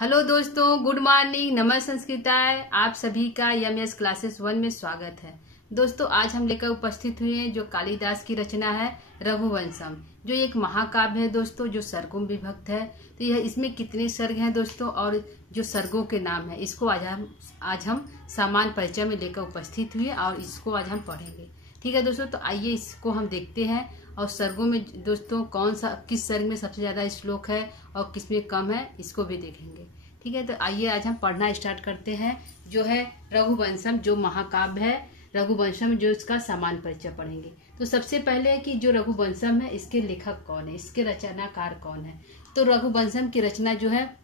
Hello दोस्तों, good morning, नमः संस्कृताय। आप सभी का यमएस क्लासेस 1 में स्वागत है। दोस्तों, आज हम लेकर उपस्थित हुए हैं जो कालिदास की रचना है रघुवंशम, जो एक महाकाव्य है दोस्तों, जो सर्गों में विभक्त है। तो यह इसमें कितने सर्ग हैं दोस्तों, और जो सर्गों के नाम है, इसको आज हम सामान्य परिचय में लेकर उपस्थित हुए और इसको आज हम पढ़ेंगे। ठीक है दोस्तों, तो आइए इसको हम देखते हैं। और सर्गों में दोस्तों किस सर्ग में सबसे ज्यादा श्लोक है और किस में कम है, इसको भी देखेंगे। ठीक है, तो आइए आज हम पढ़ना स्टार्ट करते हैं। जो है रघुवंशम, जो महाकाव्य है रघुवंशम, जो इसका सामान्य परिचय पढ़ेंगे। तो सबसे पहले है कि जो रघुवंशम है, इसके लेखक कौन है, इसके रचनाकार कौन है। तो रघुवंशम की रचना जो है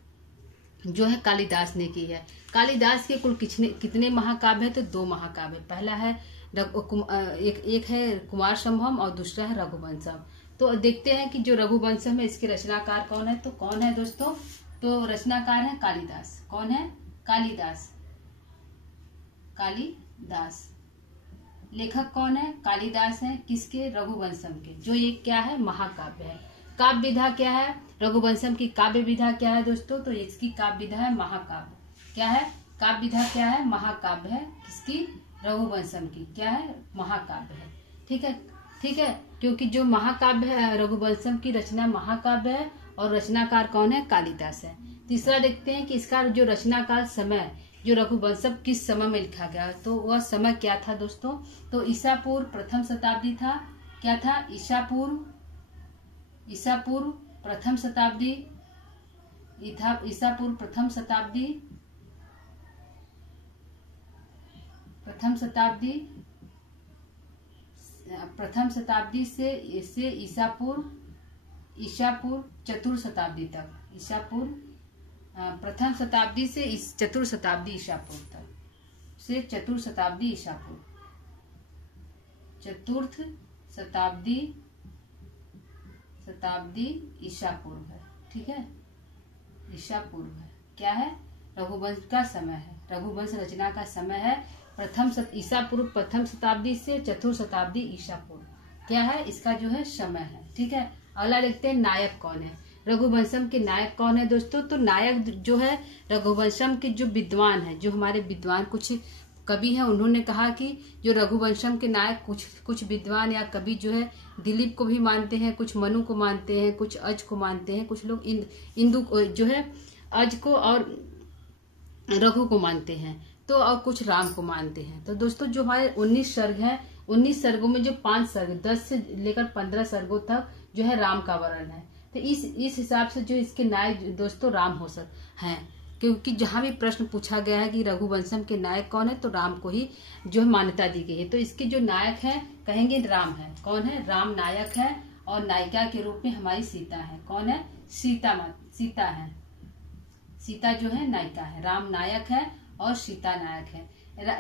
कालिदास ने की है। कालिदास के कुल कितने महाकाव्य है, तो 2 महाकाव्य। पहला है एक है कुमार संभवम और दूसरा है रघुवंशम। तो देखते हैं कि जो रघुवंशम है, इसके रचनाकार कौन है। तो कौन है दोस्तों, तो रचनाकार है कालिदास। कौन है, कालिदास। लेखक कौन है, कालिदास है। किसके, रघुवंशम के, जो एक क्या है, महाकाव्य है। काव्य विधा क्या है, रघुवंशम की काव्य विधा क्या है दोस्तों, तो इसकी काव्य विधा है महाकाव्य। क्या है, काव्य विधा क्या है, महाकाव्य है। किसकी, रघुवंशम की क्या है, महाकाव्य है। ठीक है, क्योंकि जो महाकाव्य है रघुवंशम की रचना महाकाव्य है और रचनाकार कौन है, कालिदास है। तीसरा देखते हैं कि इसका जो रचनाकार समय, जो रघुवंशम किस समय में लिखा गया, तो वह समय क्या था दोस्तों, तो ईसा पूर्व प्रथम शताब्दी था। क्या था, ईसा पूर्व प्रथम शताब्दी, प्रथम शताब्दी से ईसा पूर्व चतुर्थ शताब्दी तक। प्रथम शताब्दी से चतुर्थ शताब्दी ईसा पूर्व तक, से चतुर्थ शताब्दी ईसा पूर्व, चतुर्थ शताब्दी ईसा पूर्व है। ठीक है, ईसा पूर्व है। क्या है, रघुवंश का समय है, रघुवंश रचना का समय है ईसा पूर्व प्रथम शताब्दी से चतुर्थ शताब्दी ईसा पूर्व। क्या है, इसका जो है समय है। ठीक है, अगला देखते हैं नायक कौन है, रघुवंशम के नायक कौन है दोस्तों। तो नायक जो है रघुवंशम के जो विद्वान है, जो हमारे विद्वान कुछ कवि हैं, उन्होंने कहा कि जो रघुवंशम के नायक कुछ विद्वान या कवि जो है दिलीप को भी मानते हैं, कुछ मनु को मानते हैं, कुछ अज को मानते हैं, कुछ लोग इंदु जो है अज को और रघु को मानते हैं, तो और कुछ राम को मानते हैं। तो दोस्तों, जो हमारे 19 सर्ग हैं, 19 सर्गों में जो 5 सर्ग 10 से लेकर 15 सर्गों तक जो है राम का वर्णन है। तो इस हिसाब से जो इसके नायक दोस्तों राम हो सकते हैं, क्योंकि जहां भी प्रश्न पूछा गया है कि रघुवंशम के नायक कौन है, तो राम को ही जो है मान्यता दी गई है। तो इसके जो नायक है कहेंगे राम है। कौन है, राम नायक है। और नायिका के रूप में हमारी सीता है। कौन है, सीता है। सीता जो है नायिका है, राम नायक है और सीता नायक है।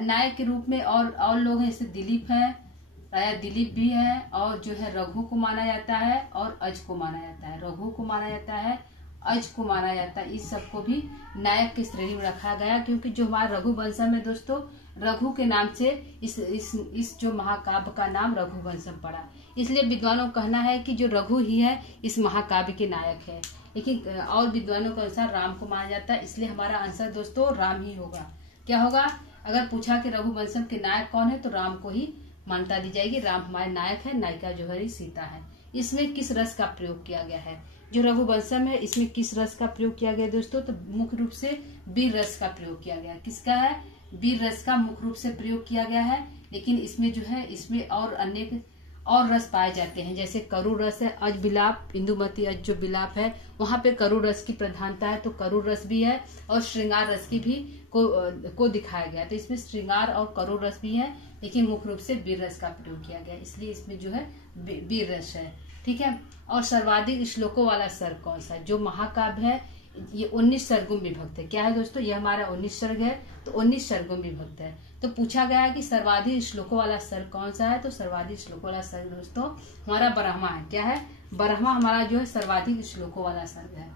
नायक के रूप में और लोग हैं, जैसे दिलीप है, दिलीप भी है, और जो है रघु को माना जाता है और अज को माना जाता है, रघु को माना जाता है, अज को माना जाता है। इस सबको भी नायक की श्रेणी में रखा गया, क्योंकि जो हमारा रघुवंशम है दोस्तों, रघु के नाम से इस जो महाकाव्य का नाम रघुवंशम पड़ा। इसलिए विद्वानों का कहना है कि जो रघु ही है इस महाकाव्य के नायक है, लेकिन और विद्वानों के अनुसार राम को माना जाता है। इसलिए हमारा आंसर दोस्तों राम ही होगा। क्या होगा, अगर पूछा कि रघुवंशम के नायक कौन है, तो राम को ही मान्यता दी जाएगी। राम हमारे नायक है, नायिका जो है सीता है। इसमें किस रस का प्रयोग किया गया है, जो रघुवंशम है इसमें किस रस का प्रयोग किया गया दोस्तों, तो मुख्य रूप से वीर रस का प्रयोग किया गया। किसका है, वीर रस का मुख्य रूप से प्रयोग किया गया है। लेकिन इसमें जो है इसमें और अनेक और रस पाए जाते हैं, जैसे करुण रस है, अज विलाप, इंदुमती अज जो विलाप है, वहां पे करुण रस की प्रधानता है, तो करुण रस भी है। और श्रृंगार रस की भी को दिखाया गया, तो इसमें श्रृंगार और करुण रस भी है, लेकिन मुख्य रूप से वीर रस का प्रयोग किया गया, इसलिए इसमें जो है वीर रस है। ठीक है, और सर्वाधिक श्लोकों वाला सर्ग कौन सा है, जो महाकाव्य है ये 19 सर्गों में विभक्त है। क्या है दोस्तों, ये हमारा 19 सर्ग है, तो 19 सर्गों में विभक्त है। तो पूछा गया है कि सर्वाधिक श्लोकों वाला सर्ग कौन सा है, तो सर्वाधिक श्लोकों वाला सर्ग दोस्तों हमारा ब्रह्मा है। क्या है, ब्रह्मा हमारा जो है सर्वाधिक श्लोकों वाला सर्ग है,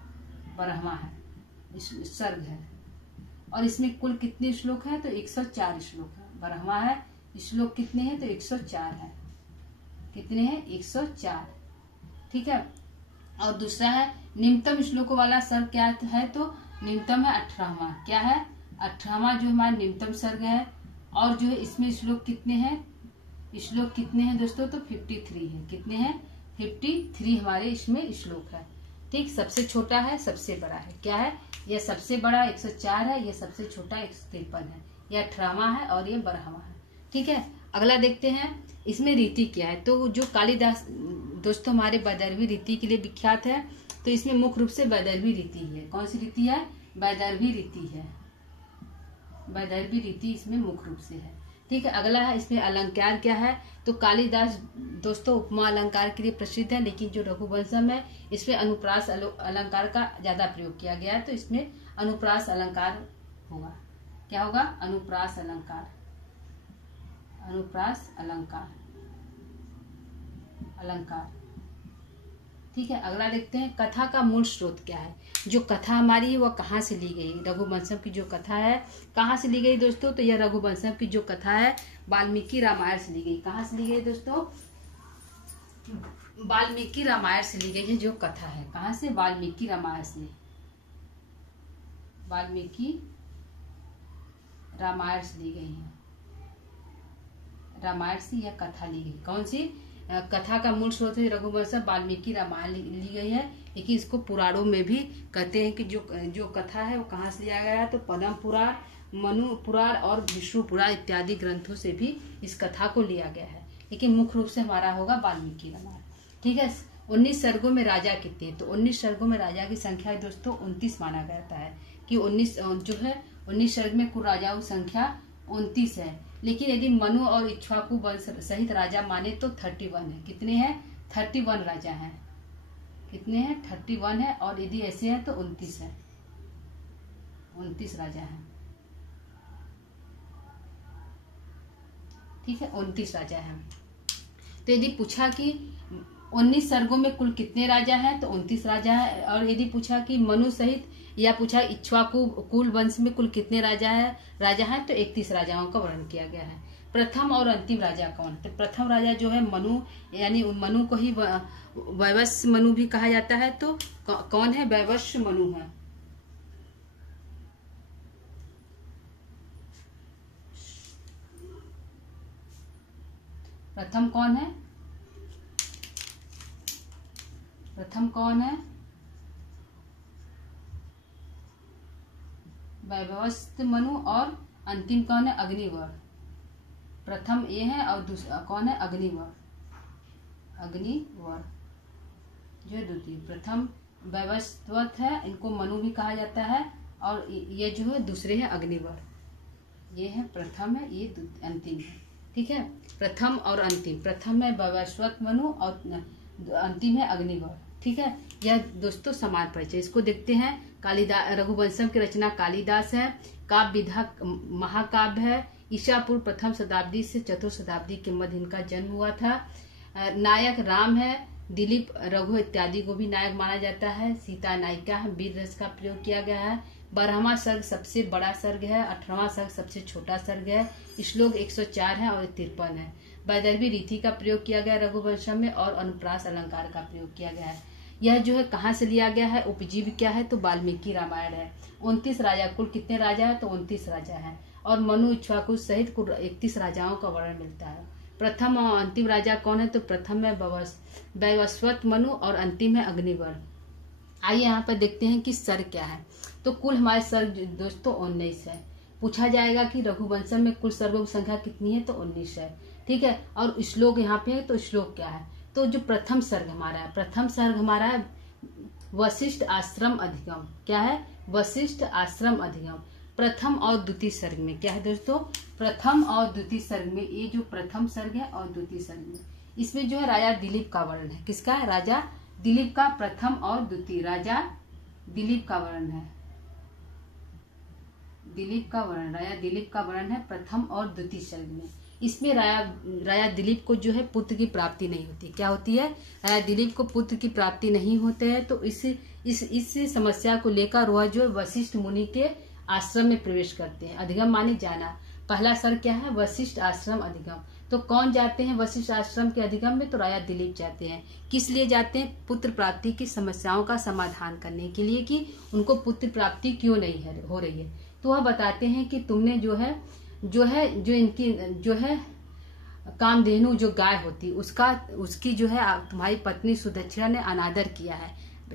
ब्रह्मा है सर्ग है। और इसमें कुल कितने श्लोक हैं, तो 104 श्लोक है। ब्रह्मा है, श्लोक कितने हैं, तो 104 है। कितने हैं, 104। ठीक है, और दूसरा है निम्नतम श्लोकों वाला सर्ग क्या है, तो निम्नतम है 18वां। क्या है? 18वां जो हमारा निम्नतम सर्ग है। और जो है इसमें श्लोक कितने हैं? श्लोक कितने हैं दोस्तों? तो 53 है। कितने हैं? 53 हमारे इसमें श्लोक है। ठीक, सबसे छोटा है, सबसे बड़ा है। क्या है? यह सबसे बड़ा 104 है, यह सबसे छोटा 153 है, यह 18वां है और यह 12वां है। ठीक है, अगला देखते हैं इसमें रीति क्या है। तो जो कालिदास दोस्तों हमारे वैदर्भी रीति के लिए विख्यात है, तो इसमें मुख्य रूप से वैदर्भी रीति है। कौन सी रीति है? वैदर्भी रीति है। वैदर्भी रीति इसमें मुख्य रूप से है। ठीक है, अगला है इसमें अलंकार क्या है। तो कालिदास दोस्तों उपमा अलंकार के लिए प्रसिद्ध है, लेकिन जो रघुवंशम है इसमें अनुप्रास अलंकार का ज्यादा प्रयोग किया गया है, तो इसमें अनुप्रास अलंकार होगा। क्या होगा? अनुप्रास अलंकार। अनुप्रास अलंकार। ठीक है, अगला देखते हैं कथा का मूल स्रोत क्या है। जो कथा हमारी है वह कहाँ से ली गई? रघुवंशम की जो कथा है कहाँ से ली गई दोस्तों? तो यह रघुवंशम की जो कथा है वाल्मीकि रामायण से ली गई। कहाँ से ली गई दोस्तों? वाल्मीकि रामायण से ली गई है जो कथा है। कहाँ से? वाल्मीकि रामायण से। वाल्मीकि रामायण से ली गई है। रामायण से यह कथा ली गई। कौन सी कथा का मूल स्रोत है? रघुवंशम वाल्मीकि रामायण ली गई है, लेकिन इसको पुराणों में भी कहते हैं कि जो कथा है वो कहाँ से लिया गया है। तो पद्म पुराण, मनु पुराण और विष्णु पुराण इत्यादि ग्रंथों से भी इस कथा को लिया गया है, लेकिन मुख्य रूप से हमारा होगा वाल्मीकि रामायण। ठीक है, 19 सर्गों में राजा कितने हैं? तो 19 सर्गों में राजा की संख्या दोस्तों 29 माना जाता है कि 19 सर्ग में कुल राजाओं की संख्या 29 है। लेकिन यदि मनु और इक्ष्वाकु वंश सहित राजा माने तो 31 है। कितने हैं? 31 राजा हैं। कितने हैं? 31 है। और यदि ऐसे हैं तो 29 है। 29 राजा हैं। ठीक है, 29 राजा हैं। तो यदि पूछा कि 19 सर्गों में कुल कितने राजा हैं? तो 29 राजा है। और यदि पूछा कि मनु सहित या पूछा इक्ष्वाकु कुल वंश में कुल कितने राजा हैं तो 31 राजाओं का वर्णन किया गया है। प्रथम और अंतिम राजा कौन? तो प्रथम राजा जो है मनु, यानी मनु को ही वैवस्व मनु भी कहा जाता है। तो कौन है? वैवस्व मनु है। प्रथम कौन है? प्रथम कौन है? वैवस्व मनु। और अंतिम कौन है? अग्निवर। प्रथम ये है और दूसरा कौन है? अग्निवर। अग्निवर जो द्वितीय। प्रथम वैवस्वत है, इनको मनु भी कहा जाता है। और ये जो है दूसरे है अग्निवर। ये है प्रथम है, ये अंतिम है। ठीक है, प्रथम और अंतिम। प्रथम है वैवस्वत मनु और अंतिम है अग्निवर। ठीक है, यह दोस्तों समान परिचय। इसको देखते हैं। कालिदास रघुवंशम की रचना कालिदास है। काव्य विधा महाकाव्य है। ईसा पूर्व प्रथम शताब्दी से चतुर्थ शताब्दी के मध्य इनका जन्म हुआ था। नायक राम है। दिलीप, रघु इत्यादि को भी नायक माना जाता है। सीता नायिका है। वीर रस का प्रयोग किया गया है। 12वां सर्ग सबसे बड़ा सर्ग है। 18वां सर्ग सबसे छोटा सर्ग है। श्लोक 104 है और 53 है। वैदर्भी रीति का प्रयोग किया गया रघुवंशम में और अनुप्रास अलंकार का प्रयोग किया गया है। यह जो है कहाँ से लिया गया है? उपजीव क्या है? तो वाल्मीकि रामायण है। 29 राजा, कुल कितने राजा है? तो 29 राजा है। और मनु इक्ष्वाकु सहित कुल 31 राजाओं का वर्णन मिलता है। प्रथम और अंतिम राजा कौन है? तो प्रथम है वैवस्वत मनु और अंतिम है अग्निवर। आइए यहाँ पर देखते हैं कि सर्ग क्या है। तो कुल हमारे सर्ग दोस्तों 19 है। पूछा जाएगा कि रघुवंशम में कुल सर्गों की संख्या कितनी है? तो 19 है। ठीक है, और श्लोक यहाँ पे है। तो श्लोक क्या है? तो जो प्रथम सर्ग हमारा है, प्रथम सर्ग हमारा है वशिष्ठ आश्रम अधिगम। क्या है? वशिष्ठ आश्रम अधिगम। प्रथम और द्वितीय सर्ग में क्या है दोस्तों? प्रथम और द्वितीय सर्ग में, ये जो प्रथम सर्ग है और द्वितीय सर्ग में, इसमें जो है राजा दिलीप का वर्णन है। किसका? राजा दिलीप का। प्रथम और द्वितीय राजा दिलीप का वर्णन है। दिलीप का वर्णन, राजा दिलीप का वर्णन है प्रथम और द्वितीय सर्ग में। इसमें राजा दिलीप को जो है पुत्र की प्राप्ति नहीं होती। क्या होती है? राजा दिलीप को पुत्र की प्राप्ति नहीं होते हैं। तो इस समस्या को लेकर वह जो वशिष्ठ मुनि के आश्रम में प्रवेश करते हैं। अधिगम माने जाना। पहला सर्ग क्या है? वशिष्ठ आश्रम अधिगम। तो कौन जाते हैं वशिष्ठ आश्रम के अधिगम में? तो राजा दिलीप जाते हैं। किस लिए जाते हैं? पुत्र प्राप्ति की समस्याओं का समाधान करने के लिए कि उनको पुत्र प्राप्ति क्यों नहीं हो रही है। तो वह बताते हैं कि तुमने जो इनकी जो है कामधेनु जो गाय होती उसकी जो है तुम्हारी पत्नी सुदक्षिणा ने अनादर किया है,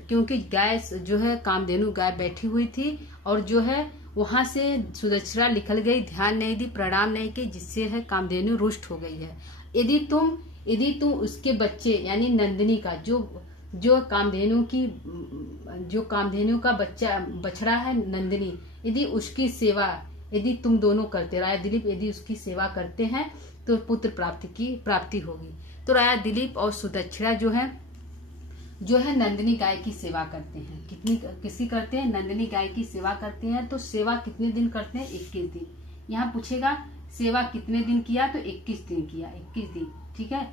क्योंकि गाय जो है कामधेनु गाय बैठी हुई थी और जो है वहां से सुदक्षिणा निकल गई, ध्यान नहीं दी, प्रणाम नहीं की, जिससे है कामधेनु रुष्ट हो गई है। यदि तुम उसके बच्चे यानी नंदिनी का जो कामधेनु का बछड़ा है नंदिनी, यदि उसकी सेवा यदि तुम दोनों करते, राजा दिलीप यदि उसकी सेवा करते हैं तो पुत्र प्राप्ति होगी। तो राजा दिलीप और सुदक्षिणा जो है नंदिनी गाय की सेवा करते हैं। किसकी करते हैं? नंदिनी गाय की सेवा करते हैं। तो सेवा कितने दिन करते हैं? 21 दिन। यहाँ पूछेगा सेवा कितने दिन किया? तो 21 दिन किया, 21 दिन। ठीक है,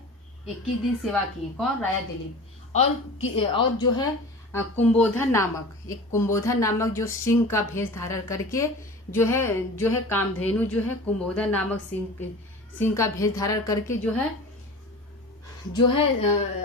21 दिन सेवा किए। कौन? राजा दिलीप। और जो है कुंभोधन नामक जो सिंह का भेष धारण करके जो है कामधेनु जो है कुंभोधन नामक सिंह का भेष धारण करके जो है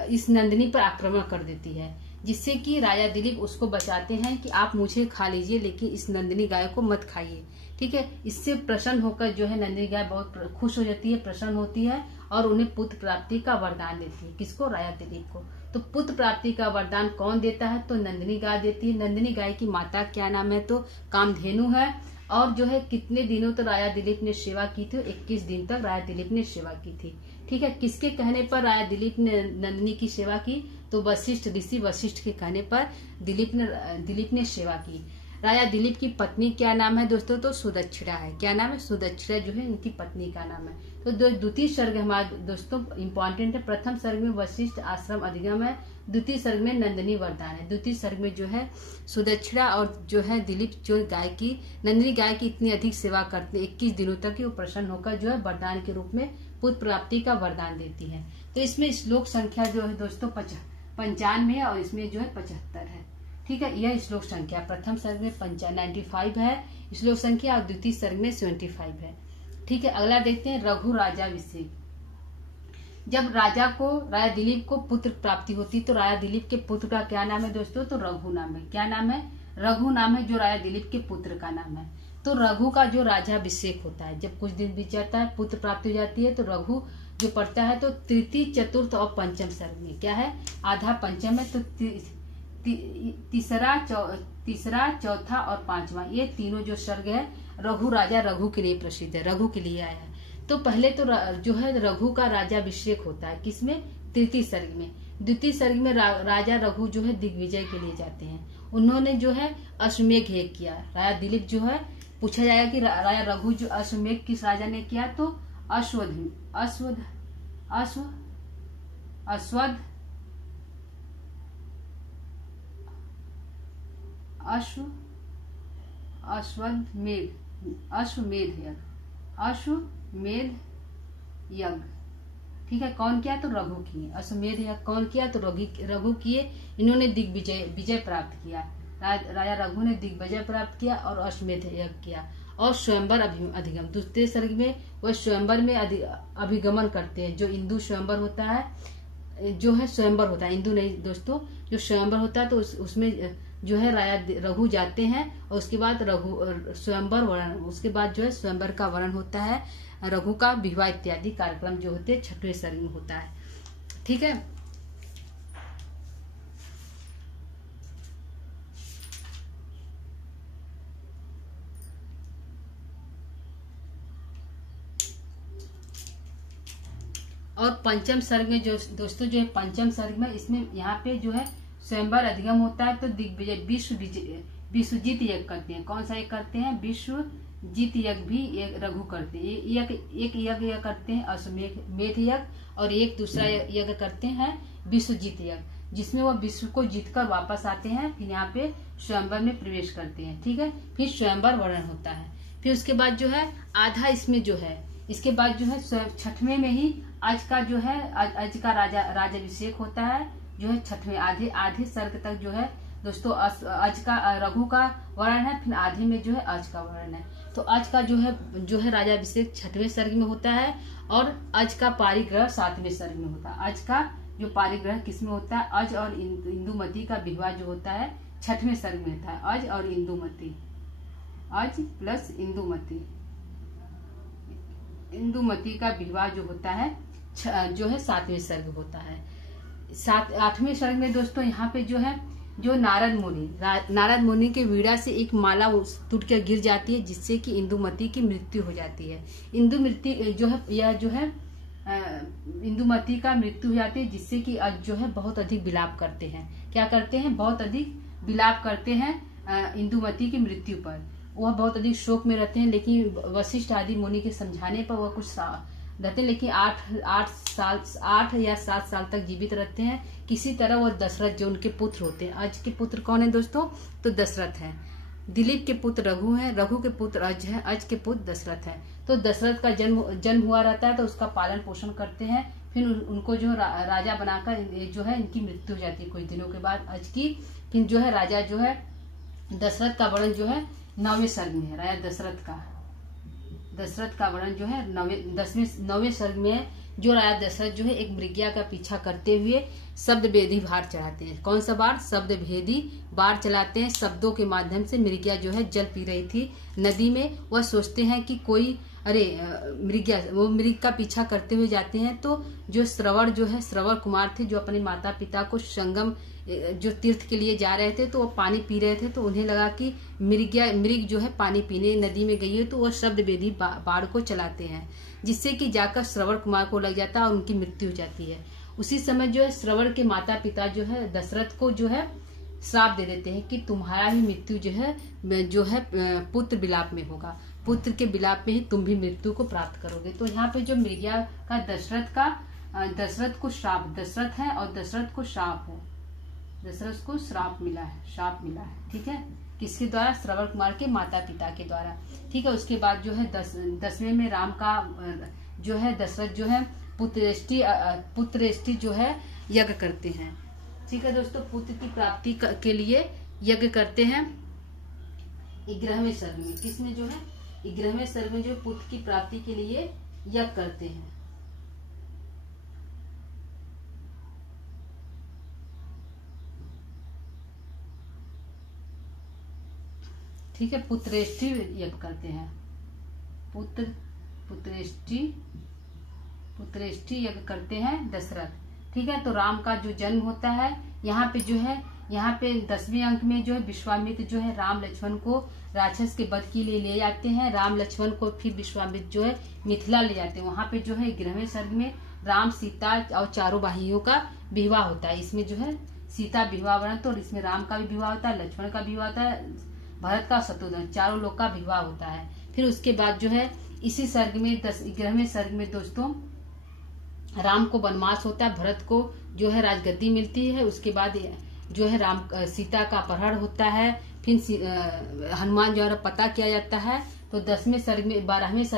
इस नंदिनी पर आक्रमण कर देती है, जिससे कि राजा दिलीप उसको बचाते हैं कि आप मुझे खा लीजिए लेकिन इस नंदिनी गाय को मत खाइए। ठीक है, इससे प्रसन्न होकर जो है नंदिनी गाय बहुत खुश हो जाती है, प्रसन्न होती है और उन्हें पुत्र प्राप्ति का वरदान देती है। किसको? राजा दिलीप को। तो पुत्र प्राप्ति का वरदान कौन देता है? तो नंदिनी गाय देती है। नंदिनी गाय की माता क्या नाम है? तो कामधेनु है। और जो है कितने दिनों तक राजा दिलीप ने सेवा की थी? 21 दिन तक राजा दिलीप ने सेवा की थी। ठीक है, किसके कहने पर राजा दिलीप ने नंदिनी की सेवा की? तो ऋषि वशिष्ठ के कहने पर दिलीप ने सेवा की। राजा दिलीप की पत्नी क्या नाम है दोस्तों? तो सुदक्षिणा है। क्या नाम है? सुदक्षिणा जो है इनकी पत्नी का नाम है। तो द्वितीय सर्ग हमारे दोस्तों इंपॉर्टेंट है। प्रथम सर्ग में वशिष्ठ आश्रम अधिगम है, द्वितीय सर्ग में नंदिनी वरदान है। द्वितीय सर्ग में जो है सुदक्षिणा और जो है दिलीप जो नंदिनी गाय की इतनी अधिक सेवा करते हैं 21 दिनों तक कि वो प्रसन्न होकर जो है वरदान के रूप में पुत्र प्राप्ति का वरदान देती है। तो इसमें श्लोक संख्या जो है दोस्तों 95 है और इसमें जो है 75 है। ठीक है, यह श्लोक संख्या प्रथम सर्ग में 95 है श्लोक संख्या और द्वितीय सर्ग में 75 है। ठीक है, अगला देखते हैं रघु राजाभिषेक। जब राजा दिलीप को पुत्र प्राप्ति होती तो राजा दिलीप के पुत्र का क्या नाम है दोस्तों? तो रघु नाम है। क्या नाम है? रघु नाम है, जो राजा दिलीप के पुत्र का नाम है। तो रघु का जो राजाभिषेक होता है, जब कुछ दिन बीत जाता है पुत्र प्राप्ति हो जाती है, तो रघु जो पढ़ता है तो तृतीय चतुर्थ और पंचम सर्ग में क्या है? आधा पंचम है, तो तीसरा चौथा और पांचवा ये तीनों जो सर्ग है रघु के लिए प्रसिद्ध है, रघु के लिए आया है। तो पहले तो जो है रघु का राजाभिषेक होता है, किसमें? तृतीय सर्ग में। द्वितीय सर्ग में राजा रघु जो है दिग्विजय के लिए जाते हैं। उन्होंने जो है अश्वमेघ यज्ञ किया। राजा दिलीप जो है पूछा जाएगा कि राजा रघु जो अश्वमेघ किस राजा ने किया? तो अश्वमेध यज्ञ। ठीक है, कौन किया? तो रघु किए। अश्वमेध यज्ञ कौन किया? तो रघु किए। इन्होंने विजय प्राप्त किया। राजा रघु ने दिग्विजय प्राप्त किया और अश्वमेध यज्ञ किया और स्वयंवर अधिगम। दूसरे सर्ग में वह स्वयंवर में अभिगमन करते हैं। जो इंदु स्वयंवर होता है, जो है स्वयंवर होता है, इंदु नहीं दोस्तों, जो स्वयंवर होता है तो उसमें जो है राजा रघु जाते हैं और उसके बाद स्वयंवर वर्ण, उसके बाद जो है स्वयंवर का वर्ण होता है, रघु का विवाह इत्यादि कार्यक्रम जो होते हैं 6वें सर्ग में होता है। ठीक है, और पंचम सर्ग में जो दोस्तों जो है पंचम सर्ग में इसमें यहाँ पे जो है स्वयंवर अधिगम होता है। तो दिग्विजय विश्वजीत यज्ञ करते हैं। कौन सा यज्ञ करते हैं? विश्वजीत यज्ञ भी रघु करते हैं। एक यज्ञ करते हैं अश्वमेध यज्ञ और एक दूसरा यज्ञ करते हैं विश्वजीत यज्ञ, जिसमें वो विश्व को जीतकर वापस आते हैं, फिर यहाँ पे स्वयंवर में प्रवेश करते हैं। ठीक है, फिर स्वयंवर वर्ण होता है। फिर उसके बाद जो है आधा इसमें जो है इसके बाद जो है 6वें में ही आज का राजाभिषेक होता है, जो है 6वें आधे सर्ग तक जो है दोस्तों आज का रघु का वर्ण है, फिर आधे में जो है आज का वर्ण है। तो आज का जो है राज्याभिषेक 6वें सर्ग में होता है और आज का पारिग्रह 7वें सर्ग में होता है। आज का जो पारिग्रह किसमें होता है? अज और इंदुमती का विवाह जो होता है 6वें सर्ग में होता है। अज और इंदुमती, अज प्लस इंदुमती, इंदुमती का विवाह जो होता है जो है 7वें सर्ग होता है। 8वें सर्ग में दोस्तों यहाँ पे जो है जो नारद मुनि के वीणा से एक माला टूट कर गिर जाती है, जिससे कि इंदुमती की मृत्यु हो जाती है। इंदुमती जो है यह जो है इंदुमती का मृत्यु हो जाती है, जिससे कि आज जो है बहुत अधिक विलाप करते हैं। क्या करते हैं? बहुत अधिक विलाप करते हैं इंदुमती की मृत्यु पर। वह बहुत अधिक शोक में रहते हैं, लेकिन वशिष्ठ आदि मुनि के समझाने पर वह कुछ रहते हैं, लेकिन 8 या 7 साल तक जीवित रहते हैं। किसी तरह वह दशरथ जो उनके पुत्र होते हैं, अज के पुत्र कौन है दोस्तों? तो दशरथ है। दिलीप के पुत्र रघु हैं, रघु के पुत्र अज है, अज के पुत्र दशरथ है। तो दशरथ का जन्म हुआ रहता है, तो उसका पालन पोषण करते हैं। फिर उनको जो राजा बनाकर जो है इनकी मृत्यु हो जाती है कुछ दिनों के बाद अज की। फिर जो है राजा जो है दशरथ का वर्णन जो है 9वें सर्ग में है। राजा दशरथ का वर्णन जो है 9वें सर्ग में है। जो राजा दशरथ जो है एक मृगया का पीछा करते हुए शब्द भेदी बाढ़ चलाते हैं। कौन सा बाढ़? शब्द भेदी बाढ़ चलाते हैं। शब्दों के माध्यम से मृगया जो है जल पी रही थी नदी में। वह सोचते हैं कि कोई मृगया, वो मृग का पीछा करते हुए जाते हैं। तो जो श्रवण कुमार थे, जो अपने माता पिता को संगम जो तीर्थ के लिए जा रहे थे, तो वो पानी पी रहे थे। तो उन्हें लगा कि मृग जो है पानी पीने नदी में गई है, तो वह शब्द वेदी बाढ़ को चलाते हैं, जिससे कि जाकर श्रवण कुमार को लग जाता है और उनकी मृत्यु हो जाती है। उसी समय जो है श्रवण के माता पिता जो है दशरथ को जो है श्राप दे देते हैं कि तुम्हारा ही मृत्यु जो है पुत्र विलाप में होगा, पुत्र के विलाप में ही तुम भी मृत्यु को प्राप्त करोगे। तो यहाँ पे जो मृगया का दशरथ को श्राप, दशरथ है और दशरथ को श्राप है, दशरथ को श्राप मिला है। ठीक है, किसके द्वारा? श्रवण कुमार के माता पिता के द्वारा। ठीक है, उसके बाद जो है 10वें में राम का जो है दशरथ जो है पुत्रेष्टि जो है यज्ञ करते हैं। ठीक है दोस्तों, पुत्र की प्राप्ति के लिए यज्ञ करते हैं 11वें सर्ग में। किसमें जो है 11वें सर्ग में जो पुत्र की प्राप्ति के लिए यज्ञ करते हैं। ठीक है, पुत्रेष्टि यज्ञ करते हैं। पुत्रेष्टि यज्ञ करते हैं दशरथ। ठीक है, तो राम का जो जन्म होता है यहाँ पे 10वें अंक में जो है विश्वामित्र जो है राम लक्ष्मण को राक्षस के वध के लिए ले जाते हैं। राम लक्ष्मण को फिर विश्वामित्र जो है मिथिला ले जाते हैं। वहां पे जो है 11वें सर्ग में राम सीता और चारों भाइयों का विवाह होता है। इसमें जो है सीता विवाह वर्णन, तो इसमें राम का भी विवाह होता है, लक्ष्मण का विवाह होता है, भरत का, शत्रुघ्न, चारों लोग का विवाह होता है। फिर उसके बाद जो है इसी सर्ग में 11वें सर्ग में दोस्तों राम को वनवास होता है, भरत को जो है राजगद्दी मिलती है। उसके बाद जो है सीता का अपहरण होता है। फिर हनुमान जो है पता किया जाता है। तो 12वें सर्ग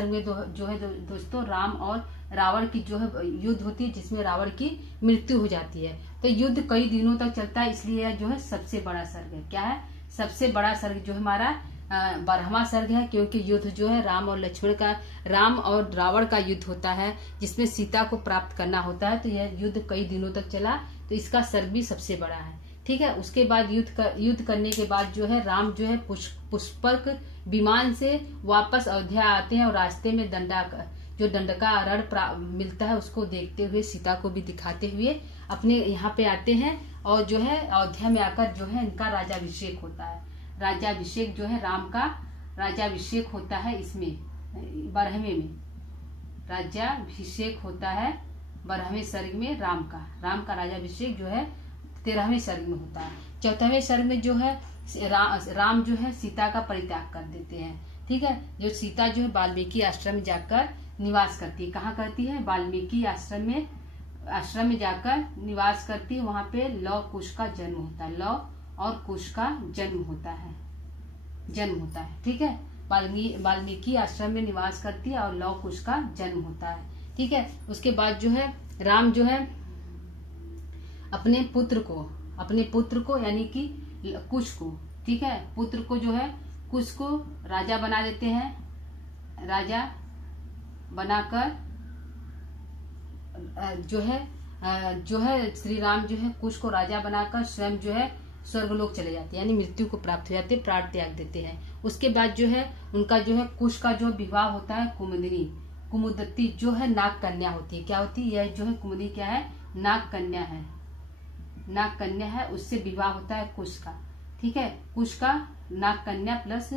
में जो है दोस्तों राम और रावण की जो है युद्ध होती है, जिसमें रावण की मृत्यु हो जाती है। तो युद्ध कई दिनों तक चलता है, इसलिए जो है सबसे बड़ा सर्ग है। क्या है? सबसे बड़ा सर्ग जो है हमारा 12वां सर्ग है, क्योंकि युद्ध जो है राम और रावण का युद्ध होता है, जिसमें सीता को प्राप्त करना होता है। तो यह युद्ध कई दिनों तक चला, तो इसका सर्ग भी सबसे बड़ा है। ठीक है, उसके बाद युद्ध करने के बाद जो है राम जो है पुष्पक विमान से वापस अयोध्या आते हैं और रास्ते में दंडका रण मिलता है, उसको देखते हुए सीता को भी दिखाते हुए अपने यहाँ पे आते हैं। और जो है अयोध्या में आकर जो है इनका राज्याभिषेक होता है। राज्याभिषेक जो है राम का राज्याभिषेक होता है इसमें 12वें में राज्याभिषेक होता है 12वें सर्ग में राम का राज्याभिषेक जो है 13वें सर्ग में होता है। 14वें सर्ग में जो है राम जो है सीता का परित्याग कर देते हैं। ठीक है, जो सीता जो है वाल्मीकि आश्रम में जाकर निवास करती है। कहाँ करती है? वाल्मीकि आश्रम में जाकर निवास करती है। वहां पे लव कुश का जन्म होता है, लव और कुश का जन्म होता है। ठीक है, वाल्मीकि आश्रम में निवास करती है और लव कुश का जन्म होता है। ठीक है, उसके बाद जो है राम जो है अपने पुत्र को यानी कि कुश को, ठीक है, पुत्र को जो है कुश को राजा बना देते हैं। राजा बनाकर जो है श्री राम जो है कुश को राजा बनाकर स्वयं जो है स्वर्गलोक चले जाते हैं, यानी मृत्यु को प्राप्त हो जाते हैं, प्राण त्याग देते हैं। उसके बाद जो है उनका जो है कुश का जो विवाह होता है कुमुदिनी, कुमुदती जो है नाग कन्या होती है। क्या होती है? यह जो है कुमुदी क्या है? नाग कन्या है, नाग कन्या है, उससे विवाह होता है कुश का। ठीक है, कुश का नाग कन्या प्लस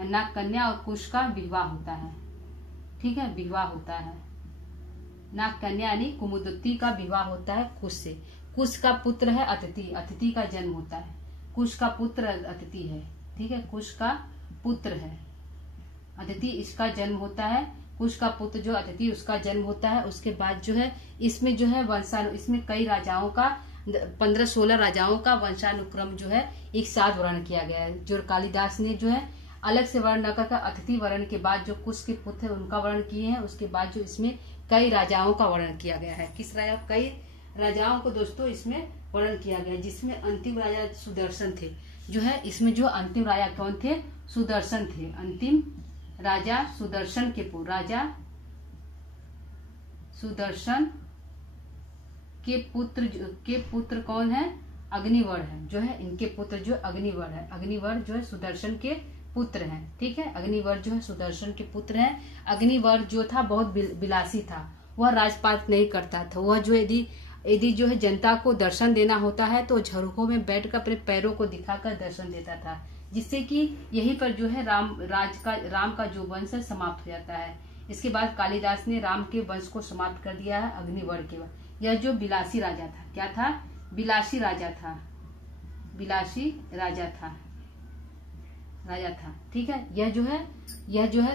नाग कन्या और कुश का विवाह होता है। ठीक है, विवाह होता है नाग कन्या यानी कुमुदती का विवाह होता है कुश से। कुश का पुत्र है अतिथि, अतिथि का जन्म होता है। कुश का पुत्र अतिथि है। ठीक है, कुश का पुत्र है अतिथि, इसका जन्म होता है। कुश का पुत्र जो अतिथि उसका जन्म होता है। उसके बाद जो है इसमें जो है इसमें कई राजाओं का 15-16 राजाओं का वंशानुक्रम जो है एक साथ वर्णन किया गया है, जो कालिदास ने जो है अलग से वर्णन न करके अतिथि वर्णन के बाद जो कुश के पुत्र उनका वर्णन किए हैं। उसके बाद जो इसमें कई राजाओं का वर्णन किया गया है। किस राजा? कई राजाओं को दोस्तों इसमें वर्णन किया गया है, जिसमें अंतिम राजा सुदर्शन थे। जो है इसमें जो अंतिम राजा कौन थे? सुदर्शन थे। अंतिम राजा सुदर्शन के पुत्र, राजा सुदर्शन के पुत्र कौन है? अग्निवर है। जो है इनके पुत्र जो अग्निवर है, अग्निवर जो है सुदर्शन के पुत्र हैं। ठीक है, अग्निवर जो है सुदर्शन के पुत्र हैं। अग्निवर जो था बहुत विलासी था, वह राजपाट नहीं करता था। वह जो यदि जो है जनता को दर्शन देना होता है तो झरोखों में बैठकर अपने पैरों को दिखाकर दर्शन देता था, जिससे कि यहीं पर जो है राम का जो वंश है समाप्त हो जाता है। इसके बाद कालिदास ने राम के वंश को समाप्त कर दिया है अग्निवर के। यह जो विलासी राजा था, क्या था? विलासी राजा था, विलासी राजा था। ठीक है, यह जो है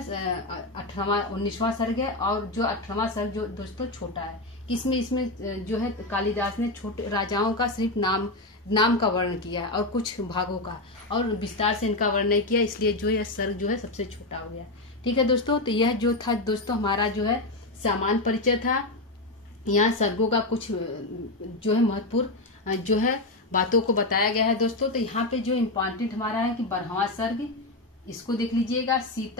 19वां सर्ग है। और जो 18वां सर्ग जो दोस्तों छोटा है, इसमें जो है कालिदास ने छोटे राजाओं का सिर्फ नाम का वर्णन किया है और कुछ भागों का, और विस्तार से इनका वर्णन नहीं किया, इसलिए जो यह सर्ग जो है सबसे छोटा हो गया। ठीक है दोस्तों, तो यह जो था दोस्तों हमारा जो है सामान्य परिचय था। यहाँ सर्गों का कुछ जो है महत्वपूर्ण जो है बातों को बताया गया है दोस्तों। तो यहाँ पे जो इम्पोर्टेंट हमारा है कि 12वां सर्ग, इसको देख लीजिएगा।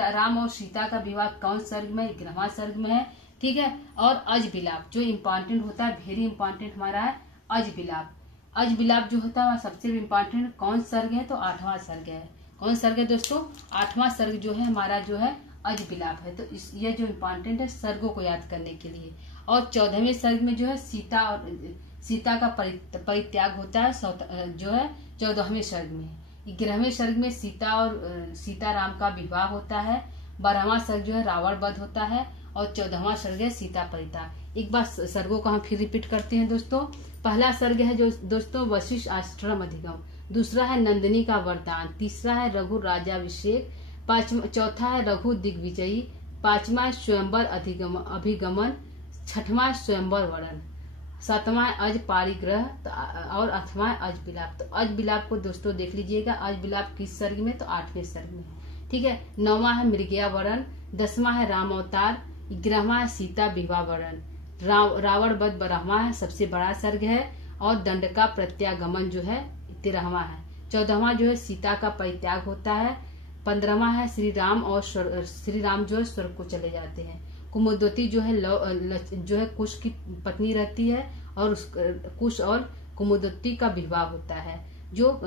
राम और सीता का विवाह कौन सर्ग में? 11वां सर्ग में है। ठीक है, और अज विलाप जो इम्पोर्टेंट होता है, वेरी इम्पोर्टेंट हमारा है अज विलाप। अज विलाप जो होता है सबसे इम्पोर्टेंट कौन सर्ग है? तो 8वां सर्ग है। कौन सर्ग है दोस्तों? 8वां सर्ग जो है हमारा जो है अज विलाप है। तो यह जो इम्पोर्टेंट है सर्गों को याद करने के लिए। और 14वें सर्ग में जो है सीता का परित्याग होता है, जो है 14वें सर्ग में। 11वें सर्ग में सीता राम का विवाह होता है। 12वां सर्ग जो है रावण वध होता है। और 14वां सर्ग है सीता परित्याग। एक बार सर्गों को हम फिर रिपीट करते हैं दोस्तों। पहला सर्ग है जो दोस्तों वशिष्ठ आश्रम अधिगम, दूसरा है नंदिनी का वरदान, तीसरा है रघु राजाभिषेक, चौथा है रघु दिग्विजयी, 5वां स्वयंवर अभिगमन, 6वां स्वयंवर वर्णन, 7वां अज पारिग्रह और 8वां अज विलाप। तो अज विलाप को दोस्तों देख लीजिएगा। अज विलाप किस सर्ग में? तो 8वें सर्ग में। ठीक है, 9वां है मृगया वर्णन, 10वां है राम अवतार, 11वां है सीता विवाह वर्णन, रावण वध 12वां है सबसे बड़ा सर्ग है। और दंड का प्रत्यागमन जो है 13वां है। 14वां जो है सीता का परित्याग होता है। 15वां है श्री राम जो है स्वर्ग को चले जाते हैं। कुमुदती जो है कुश की पत्नी रहती है, और कुश और कुमुदती का विवाह होता है। जो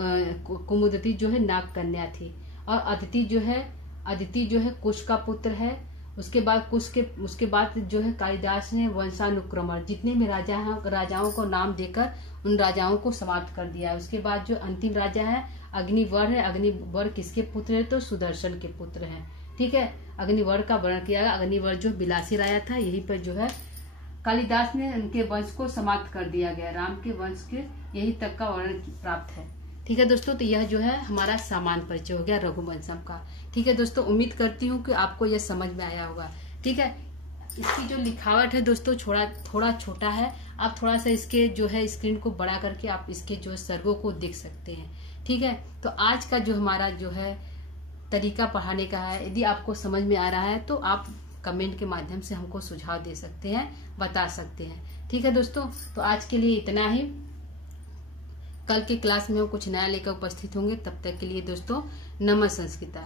कुमुदती जो है नाग कन्या थी। और अदिति जो है कुश का पुत्र है। उसके बाद जो है कालिदास ने वंशानुक्रमण जितने भी राजाओं को नाम देकर उन राजाओं को समाप्त कर दिया है। उसके बाद जो अंतिम राजा है अग्निवर है। अग्निवर किसके पुत्र है? तो सुदर्शन के पुत्र हैं। ठीक है, अग्निवर का वर्णन किया गया। अग्निवर जो विलासी राजा था, यहीं पर जो है कालिदास ने उनके वंश को समाप्त कर दिया गया। राम के वंश के यही तक का वर्णन प्राप्त है। ठीक है दोस्तों, तो यह जो है हमारा सामान्य परिचय हो गया रघुवंशम का। ठीक है दोस्तों, उम्मीद करती हूँ कि आपको यह समझ में आया होगा। ठीक है, इसकी जो लिखावट है दोस्तों थोड़ा छोटा है। आप थोड़ा सा इसके जो है स्क्रीन को बड़ा करके आप इसके जो सर्गों को देख सकते हैं। ठीक है, तो आज का जो हमारा जो है तरीका पढ़ाने का है, यदि आपको समझ में आ रहा है तो आप कमेंट के माध्यम से हमको सुझाव दे सकते हैं, बता सकते हैं। ठीक है दोस्तों, तो आज के लिए इतना ही। कल की क्लास में हम कुछ नया लेकर उपस्थित होंगे। तब तक के लिए दोस्तों नमः संस्कृता।